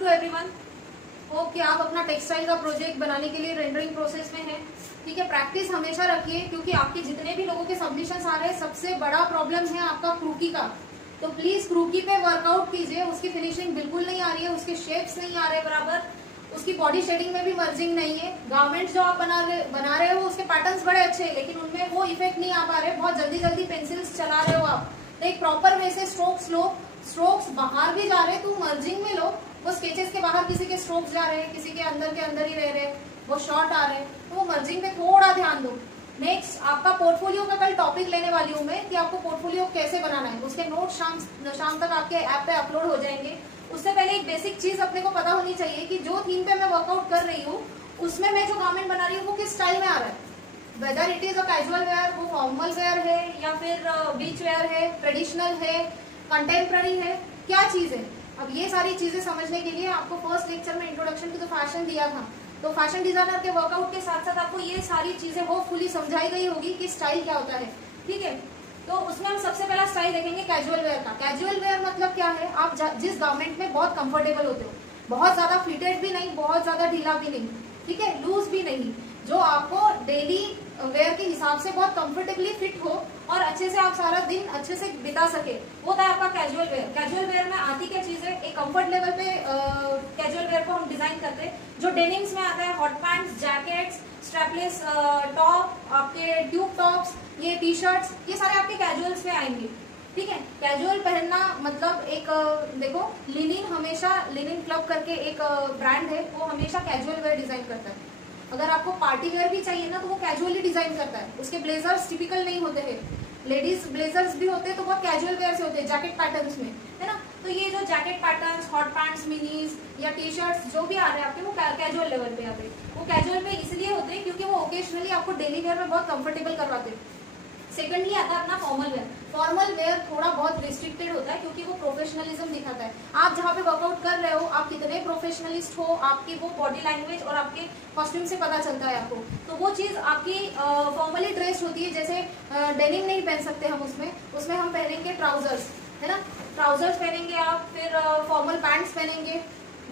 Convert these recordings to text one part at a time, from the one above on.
To everyone. Hope कि आप अपना टेक्सटाइल का प्रोजेक्ट बनाने के लिए रेंडरिंग प्रोसेस में हैं। ठीक है, प्रैक्टिस हमेशा रखिए क्योंकि आपके जितने भी लोगों के सबमिशंस आ रहे हैं सबसे बड़ा प्रॉब्लम है आपका क्रूकी का। तो प्लीज क्रूकी पे वर्कआउट कीजिए। उसकी फिनिशिंग बिल्कुल नहीं आ रही है, उसके शेप्स नहीं आ रहे बराबर, उसकी बॉडी शेडिंग में भी मर्जिंग नहीं है। गारमेंट्स जो आप बना रहे हो उसके पैटर्न्स बड़े अच्छे हैं लेकिन उनमें वो इफेक्ट नहीं आ पा रहे। बहुत जल्दी जल्दी पेंसिल्स चला रहे हो आप, तो एक प्रॉपर वे से स्ट्रोक्स बाहर भी जा रहे हैं, तुम मर्जिंग में लो। वो स्केचेस के बाहर किसी के स्ट्रोक्स जा रहे हैं, किसी के अंदर ही रह रहे हैं, वो शॉर्ट आ रहे हैं, तो वो मर्जिंग पे थोड़ा ध्यान दो। नेक्स्ट आपका पोर्टफोलियो का कल टॉपिक लेने वाली हूँ मैं कि आपको पोर्टफोलियो कैसे बनाना है। उसके नोट शाम तक आपके ऐप पे अपलोड हो जाएंगे। उससे पहले एक बेसिक चीज अपने को पता होनी चाहिए कि जो थीम पे मैं वर्कआउट कर रही हूँ उसमें मैं जो गारमेंट बना रही हूँ वो किस स्टाइल में आ रहा है। Whether it is a casual wear, वो फॉर्मल वेयर है या फिर बीच वेयर है, ट्रेडिशनल है, कंटेम्प्ररी है, क्या चीज है। अब ये सारी चीजें समझने के लिए आपको फर्स्ट लेक्चर में इंट्रोडक्शन टू द फैशन दिया था, तो फैशन डिजाइनर के वर्कआउट के साथ साथ आपको ये सारी चीजें होपफुली समझाई गई होगी कि स्टाइल क्या होता है। ठीक है, तो उसमें हम सबसे पहला स्टाइल देखेंगे कैजुअल वेयर का। कैजुअल वेयर मतलब क्या है, आप जिस गारमेंट में बहुत कंफर्टेबल होते हो, बहुत ज्यादा फिटेड भी नहीं, बहुत ज्यादा ढीला भी नहीं, ठीक है, लूज भी नहीं, जो आपको डेली वेयर के हिसाब से बहुत कंफर्टेबली फिट हो और अच्छे से आप सारा दिन अच्छे से बिता सके, वो था आपका कैजुअल वेयर। कैजुअल वेयर में आती क्या चीज है, एक कंफर्ट लेवल पे कैजुअल वेयर को हम डिजाइन करते हैं। जो डेनिम्स में आता है, hot pants, jackets, strapless top, आपके ट्यूब टॉप्स, ये टी शर्ट्स, ये सारे आपके कैजुअल्स में आएंगे। ठीक है, कैजुअल पहनना मतलब एक देखो लिनिन क्लब करके एक ब्रांड है, वो हमेशा कैजुअल वेयर डिजाइन करता है। अगर आपको पार्टी वेयर भी चाहिए ना तो वो कैजुअली डिजाइन करता है। उसके ब्लेजर्स टिपिकल नहीं होते हैं, लेडीज ब्लेजर्स भी होते हैं तो बहुत कैजुअल वेयर से होते हैं, जैकेट पैटर्न्स में, है ना। तो ये जो jacket patterns, hot pants, minis या टी शर्ट्स जो भी आ रहे हैं आपके, वो कैजुअल लेवल पे आते हैं। वो कैजुअल पे इसलिए होते हैं क्योंकि वो ओकेजनली आपको डेली वेयर में बहुत कंफर्टेबल करवाते हैं। सेकंडली आता है अपना फॉर्मल वेयर। फॉर्मल वेयर थोड़ा बहुत रिस्ट्रिक्टेड होता है क्योंकि वो प्रोफेशनलिज्म दिखाता है। आप जहाँ पे वर्कआउट कर रहे हो, आप कितने प्रोफेशनलिस्ट हो, आपकी वो बॉडी लैंग्वेज और आपके कॉस्ट्यूम से पता चलता है आपको। तो वो चीज आपकी फॉर्मली ड्रेस होती है। जैसे डेनिम नहीं पहन सकते हम, उसमें हम पहनेंगे ट्राउजर्स, है ना, ट्राउजर्स पहनेंगे आप, फिर फॉर्मल पैंट्स पहनेंगे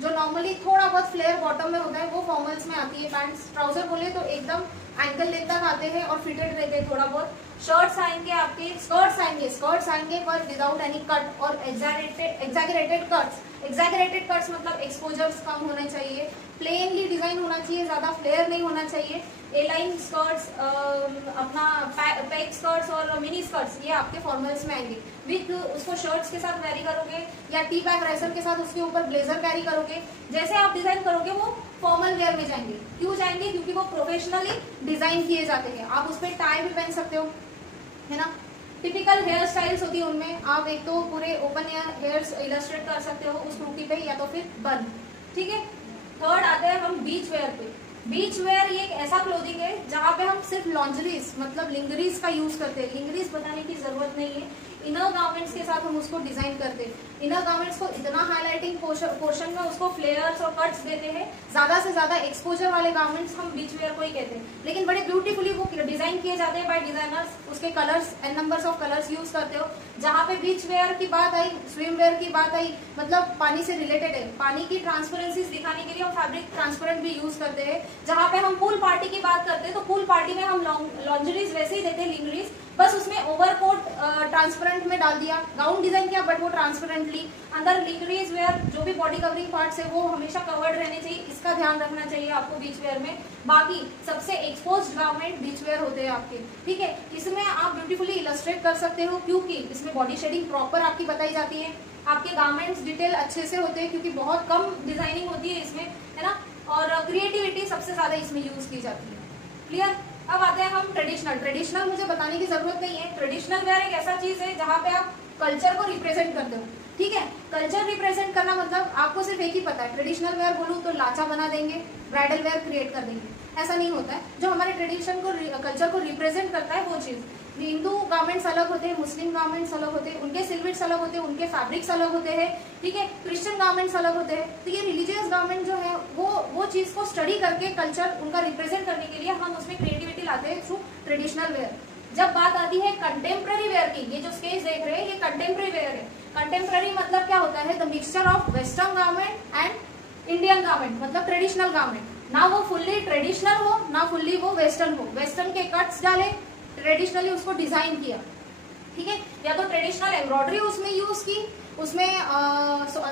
जो नॉर्मली थोड़ा बहुत फ्लेयर बॉटम में होता है, वो फॉर्मल्स में आती है पैंट्स। ट्राउजर बोले तो एकदम एंकल लेंथ तक आते हैं और फिटेड रहते हैं थोड़ा बहुत। शर्ट्स आएंगे आपके, स्कर्ट्स आएंगे पर विदाउट एनी कट और एग्जैगरेटेड कट्स। एग्जैगरेटेड कट्स मतलब एक्सपोजर्स कम होने चाहिए, प्लेनली डिजाइन होना चाहिए, ज्यादा फ्लेयर नहीं होना चाहिए। ए लाइन स्कर्ट्स, अपना पैक स्कर्ट्स और मिनी स्कर्ट्स, ये आपके फॉर्मल्स में आएंगे। विथ उसको शर्ट्स के साथ कैरी करोगे या टी बैक रेसर के साथ उसके ऊपर ब्लेजर कैरी करोगे। जैसे आप डिजाइन करोगे वो फॉर्मल वेयर में जाएंगे। क्यों जाएंगे, क्योंकि वो प्रोफेशनली डिजाइन किए जाते हैं। आप उस पर टाई भी पहन सकते हो, है ना। टिपिकल हेयर स्टाइल्स होती है उनमें, आप एक तो पूरे ओपन हेयर्स इलस्ट्रेट कर सकते हो उस क्रूकी पे या तो फिर बन। ठीक है, थर्ड आते हैं हम बीच वेयर पे। बीच वेयर ये एक ऐसा क्लोथिंग है जहाँ पे हम सिर्फ लॉन्जरीज मतलब लिंगरीज का यूज करते हैं। लिंगरीज बताने की जरूरत नहीं है, इनर गारमेंट्स के साथ हम उसको डिजाइन करते हैं। इनर गारमेंट्स को इतना हाईलाइटिंग पोर्शन में उसको फ्लेयर्स और कट्स देते हैं। ज्यादा से ज्यादा एक्सपोजर वाले गारमेंट्स हम बीच वेयर को ही कहते हैं, लेकिन बड़े ब्यूटीफुली वो डिजाइन किए जाते हैं बाय डिजाइनर्स। उसके colours n numbers of colours use करते हो। जहाँ पे बीच वेयर की बात आई, स्विम वेयर की बात आई, मतलब पानी से रिलेटेड है, पानी की ट्रांसपेरेंसी दिखाने के लिए हम फैब्रिक ट्रांसपेरेंट भी यूज करते हैं। जहाँ पे हम पूल पार्टी की बात करते हैं तो पूल पार्टी में हम लॉन्जरीज वैसे ही देते हैं, लिंगरीज, बस उसमें ओवरकोट ट्रांसपेरेंट में डाल दिया, गाउन डिजाइन किया बट वो ट्रांसपेरेंटली। अंदर लिंगरीज वेयर जो भी बॉडी कवरिंग पार्ट्स है वो हमेशा कवर्ड रहने चाहिए, इसका ध्यान रखना चाहिए आपको बीच वेयर में। बाकी सबसे एक्सपोज्ड गारमेंट बीच वेयर होते हैं आपके। ठीक है, इसमें आप ब्यूटीफुली इलस्ट्रेट कर सकते हो क्योंकि इसमें बॉडी शेडिंग प्रॉपर आपकी बताई जाती है। आपके गारमेंट्स डिटेल अच्छे से होते हैं क्योंकि बहुत कम डिजाइनिंग होती है इसमें, है ना, और क्रिएटिविटी सबसे ज्यादा इसमें यूज की जाती है। क्लियर। अब आते हैं हम ट्रेडिशनल मुझे बताने की जरूरत नहीं है। ट्रेडिशनल वेयर एक ऐसा चीज है जहाँ पे आप कल्चर को रिप्रेजेंट करते हो। ठीक है, कल्चर रिप्रेजेंट करना मतलब आपको सिर्फ एक ही पता है, ट्रेडिशनल वेयर बोलूँ तो लाचा बना देंगे, ब्राइडल वेयर क्रिएट कर देंगे, ऐसा नहीं होता है। जो हमारे ट्रेडिशन को कल्चर को रिप्रेजेंट करता है वो चीज। हिंदू गारमेंट्स अलग होते हैं, मुस्लिम गारमेंट्स अलग होते हैं, उनके सिल्वेट्स अलग होते हैं, उनके फैब्रिक्स अलग होते हैं। ठीक है, क्रिश्चियन गारमेंट्स अलग होते हैं। तो ये रिलीजियस गारमेंट जो है वो चीज को स्टडी करके कल्चर उनका रिप्रेजेंट करने के लिए हम उसमें क्रिएटिविटी लाते हैं थ्रू ट्रेडिशनल वेयर। जब बात आती है कंटेम्प्रेरी वेयर की, ये जो स्केच देख रहे हैं ये कंटेम्प्रेरी वेयर है। कंटेम्प्रेरी मतलब क्या होता है, the mixture of western garment and Indian garment मतलब ट्रेडिशनल गारमेंट, ना वो फुल्ली ट्रेडिशनल हो ना फुल्ली वो वेस्टर्न हो। वेस्टर्न के कट्स डाले, ट्रेडिशनली उसको डिजाइन किया, ठीक है, या तो ट्रेडिशनल एम्ब्रॉयडरी उसमें यूज की, उसमें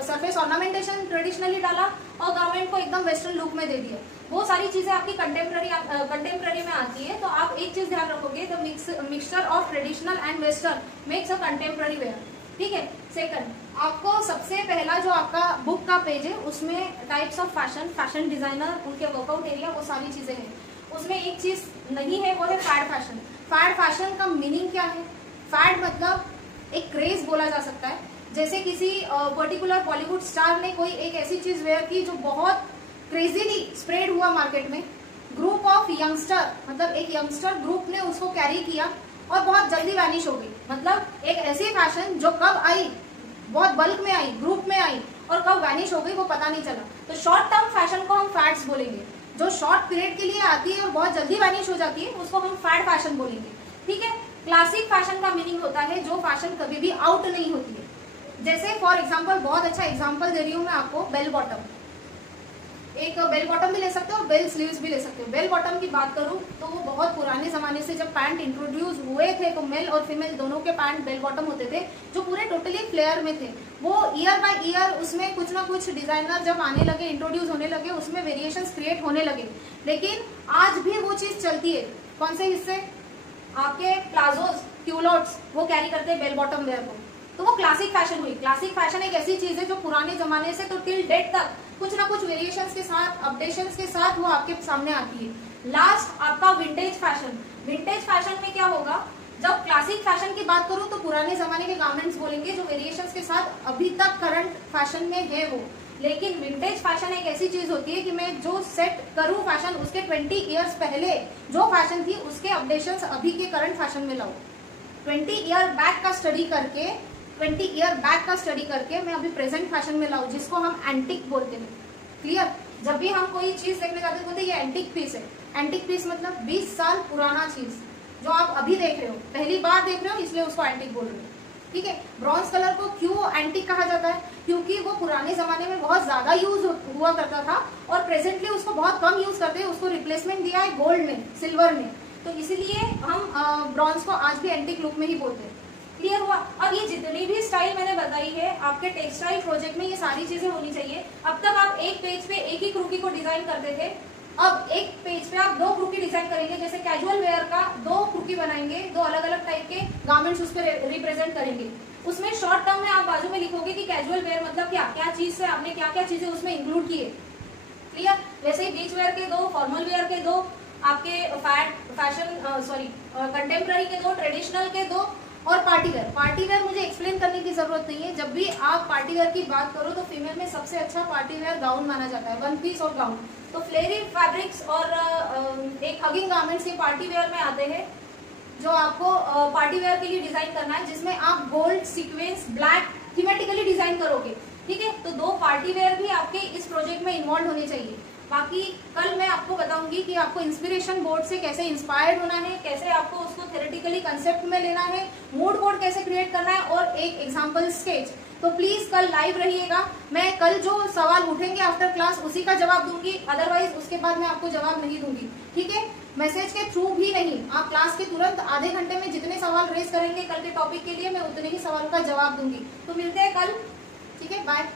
सरफेस ऑर्नामेंटेशन ट्रेडिशनली डाला और गारमेंट को एकदम वेस्टर्न लुक में दे दिया। वो सारी चीजें आपकी कंटेम्प्रेरी में आती है। तो आप एक चीज ध्यान रखोगे, the mixture of traditional and western makes a contemporary wear, ठीक है। सेकंड, आपको सबसे पहला जो आपका बुक का पेज है उसमें types of fashion, fashion designer, उनके वर्कआउट एरिया, वो सारी चीजें हैं। उसमें एक चीज नहीं है, वो है फैड फैशन। फैड फैशन का मीनिंग क्या है? फैड मतलब एक क्रेज बोला जा सकता है। जैसे किसी पर्टिकुलर बॉलीवुड स्टार ने कोई एक ऐसी चीज वेयर की जो बहुत क्रेजीली स्प्रेड हुआ मार्केट में, ग्रुप ऑफ यंगस्टर मतलब एक यंगस्टर ग्रुप ने उसको कैरी किया और बहुत जल्दी वैनिश हो गई। मतलब एक ऐसी फैशन जो कब आई, बहुत बल्क में आई, ग्रुप में आई और कब वैनिश हो गई वो पता नहीं चला। तो शॉर्ट टर्म फैशन को हम फैड्स बोलेंगे। जो शॉर्ट पीरियड के लिए आती है और बहुत जल्दी वैनिश हो जाती है उसको हम फैड फैशन बोलेंगे, ठीक है। क्लासिक फैशन का मीनिंग होता है जो फैशन कभी भी आउट नहीं होती है। जैसे फॉर एग्जाम्पल, बहुत अच्छा एग्जाम्पल दे रही हूँ मैं आपको, बेल बॉटम। एक बेल बॉटम भी ले सकते हो और बेल स्लीव्स भी ले सकते हो। बेल बॉटम की बात करूं तो वो बहुत पुराने जमाने से जब पैंट इंट्रोड्यूस हुए थे तो मेल और फीमेल दोनों के पैंट बेल बॉटम होते थे जो पूरे टोटली फ्लेयर में थे। वो ईयर बाय ईयर उसमें कुछ ना कुछ डिजाइनर जब आने लगे, इंट्रोड्यूस होने लगे, उसमें वेरिएशंस क्रिएट होने लगे। लेकिन आज भी वो चीज चलती है। कौन से हिस्से? आपके प्लाजोस, क्यूलोट्स, वो कैरी करते हैं बेल बॉटम वेयर को। तो वो क्लासिक फैशन हुई। क्लासिक फैशन एक ऐसी चीज है जो पुराने जमाने से तो टिल डेट तक कुछ ना कुछ वेरिएशंस के साथ, अपडेशंस के साथ वो आपके सामने आती है। लास्ट आपका विंटेज फैशन। विंटेज फैशन में क्या होगा? जब क्लासिक फैशन की बात करूं तो पुराने जमाने के गारमेंट्स बोलेंगे जो वेरिएशंस के साथ अभी तक करंट फैशन में है वो। लेकिन विंटेज फैशन एक ऐसी चीज होती है कि मैं जो सेट करूं फैशन उसके 20 ईयर्स पहले जो फैशन थी उसके अपडेशंस अभी के करंट फैशन में लाऊं। 20 ईयर बैक का स्टडी करके 20 ईयर बैक का स्टडी करके मैं अभी प्रेजेंट फैशन में लाऊं, जिसको हम एंटिक बोलते हैं। क्लियर? जब भी हम कोई चीज देखने जाते हैं बोलते हैं ये एंटिक पीस है। एंटिक पीस मतलब 20 साल पुराना चीज जो आप अभी देख रहे हो, पहली बार देख रहे हो, इसलिए उसको एंटिक बोल रहे हो, ठीक है। ब्रॉन्ज कलर को क्यों एंटिक कहा जाता है? क्योंकि वो पुराने जमाने में बहुत ज्यादा यूज हुआ करता था और प्रेजेंटली उसको बहुत कम यूज करते हैं। उसको रिप्लेसमेंट दिया है गोल्ड में, सिल्वर में, तो इसीलिए हम ब्रॉन्ज को आज भी एंटिक लुक में ही बोलते हैं। क्लियर हुआ? अब ये जितनी भी स्टाइल मैंने बताई है आपके टेक्सटाइल प्रोजेक्ट में ये सारी चीजें होनी चाहिए। अब तक आप एक पेज पे एक ही क्रूकी को डिजाइन करते थे, अब एक पेज पे आप 2 क्रूकी डिजाइन करेंगे। जैसे कैजुअल वेयर का 2 क्रूकी बनाएंगे, 2 अलग अलग टाइप के गारमेंट्स उस पर रिप्रेजेंट करेंगे। उसमें शॉर्ट टर्म में आप बाजू में लिखोगे कि कैजुअल वेयर मतलब क्या क्या चीज से आपने क्या क्या चीजें उसमें इंक्लूड किए। क्लियर? वैसे ही बीच वेयर के 2, फॉर्मल वेयर के 2, आपके कंटेम्प्रेरी के 2, ट्रेडिशनल के 2 और पार्टी वेयर। पार्टी वेयर मुझे एक्सप्लेन करने की जरूरत नहीं है। जब भी आप पार्टी वेयर की बात करो तो फीमेल में सबसे अच्छा पार्टी वेयर गाउन माना जाता है, 1 पीस और गाउन। तो फ्लेरी फैब्रिक्स और एक हगिंग गारमेंट्स ये पार्टी वेयर में आते हैं जो आपको पार्टी वेयर के लिए डिजाइन करना है, जिसमें आप gold, sequence, black thematically design करोगे, ठीक है। तो 2 पार्टी वेयर भी आपके इस प्रोजेक्ट में इन्वॉल्व होने चाहिए। बाकी कल मैं आपको बताऊंगी कि आपको इंस्पिरेशन बोर्ड से कैसे इंस्पायर्ड होना है, कैसे आपको उसको थ्योरेटिकली कंसेप्ट में लेना है, मूड बोर्ड कैसे क्रिएट करना है और एक एग्जांपल स्केच। तो प्लीज कल लाइव रहिएगा। मैं कल जो सवाल उठेंगे आफ्टर क्लास उसी का जवाब दूंगी, अदरवाइज उसके बाद मैं आपको जवाब नहीं दूंगी, ठीक है। मैसेज के थ्रू भी नहीं, आप क्लास के तुरंत आधे घंटे में जितने सवाल रेज करेंगे कल के टॉपिक के लिए मैं उतने ही सवाल का जवाब दूंगी। तो मिलते हैं कल, ठीक है, बाय।